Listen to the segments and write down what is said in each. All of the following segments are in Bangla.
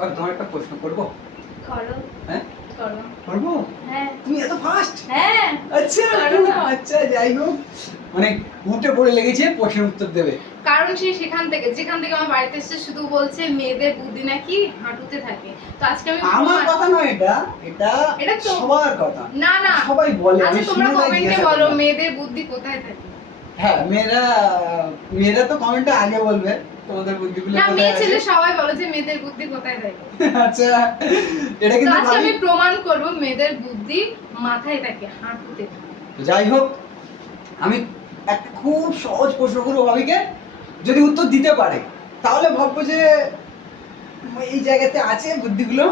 আর তোমার একটা প্রশ্ন করবো? করো। হ্যাঁ করো। করবো? হ্যাঁ। তুমি এত ফাস্ট? হ্যাঁ। আচ্ছা আচ্ছা, যাই হোক, মানে উঠে পড়ে লেগেছে প্রশ্নের উত্তর দেবে। কারণ সে সেখান থেকে যেখান থেকে আমার বাড়িতে এসে শুধু বলছে মেয়েদের বুদ্ধি নাকি হাঁটুতে থাকে। তো আজকে আমি আমার কথা নয় এটা, এটা এটা তো সবার কথা। না না সবাই বলে। আচ্ছা আমি তোমরা শুনে তাই কমেন্টে জিজ্ঞাসা বলো করলাম। মেয়েদের বুদ্ধি কোথায় থাকে। হ্যাঁ, মেয়েরা তো কমেন্টে আগে বলবে তোমাদের বুদ্ধিগুলো না কোথায় মেয়ে আছে। ছেলে সবাই বলে যে মেয়েদের বুদ্ধি কোথায় থাকে। আচ্ছা, এটা তো কিন্তু আজকে আমি ভাবি। প্রমাণ করব মেয়েদের বুদ্ধি মাথায় থাকে হাঁটুতে থাকে। তো যাই হোক, আমি একটা খুব সহজ প্রশ্ন করবো ভাবিকে, যদি উত্তর দিতে পারে তাহলে ভাববো যে এই জায়গাতে আছে বুদ্ধিগুলো,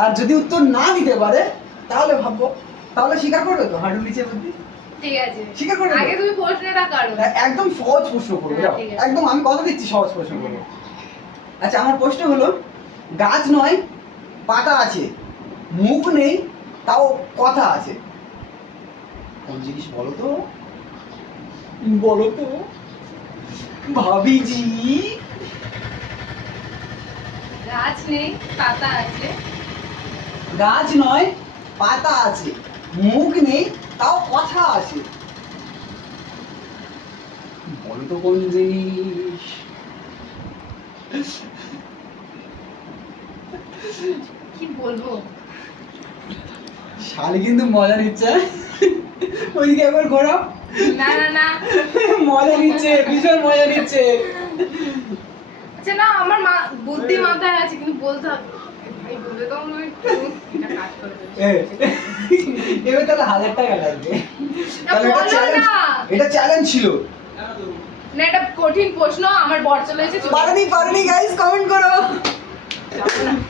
আর যদি উত্তর না দিতে পারে তাহলে ভাববো, তাহলে স্বীকার করবে তো হাঁটুর নিচে বুদ্ধি? ঠিক আছে, স্বীকার করবে তো? আগে তুমি প্রশ্নটা করো। একদম সহজ প্রশ্ন করবো, হ্যাঁ, যাও। ঠিক আছে। একদম আমি কথা দিচ্ছি, সহজ প্রশ্ন করবো। আচ্ছা, আমার প্রশ্ন হলো, গাছ নয় পাতা আছে, মুখ নেই তাও কথা আছে, কোন জিনিস বলো তো? বলো তো ভাবিজি। গাছ নেই পাতা আছে, গাছ নয় পাতা আছে, মুখ নেই তাও কথা আছে, বলো তো কোন জিনিস? কি বলবো? শালি কিন্তু মজা নিচ্ছে। ওইদিকে একবার ঘোরাও। না না না মজা নিচ্ছে, ভীষণ মজা নিচ্ছে। আচ্ছা না আমার বুদ্ধি মাথায় আছে কিন্তু বলতে হবে। ভাই বলে দাও না একটু, এটা কাট করে দেবে। এবার তাহলে 1000 টাকা লাগবে। তাহলে এটা বলো চ্যালেঞ্জ, না। এটা চ্যালেঞ্জ ছিল। না এটা কঠিন প্রশ্ন, আমার বর চলে এসেছে। পারেনি গাইস, কমেন্ট করো।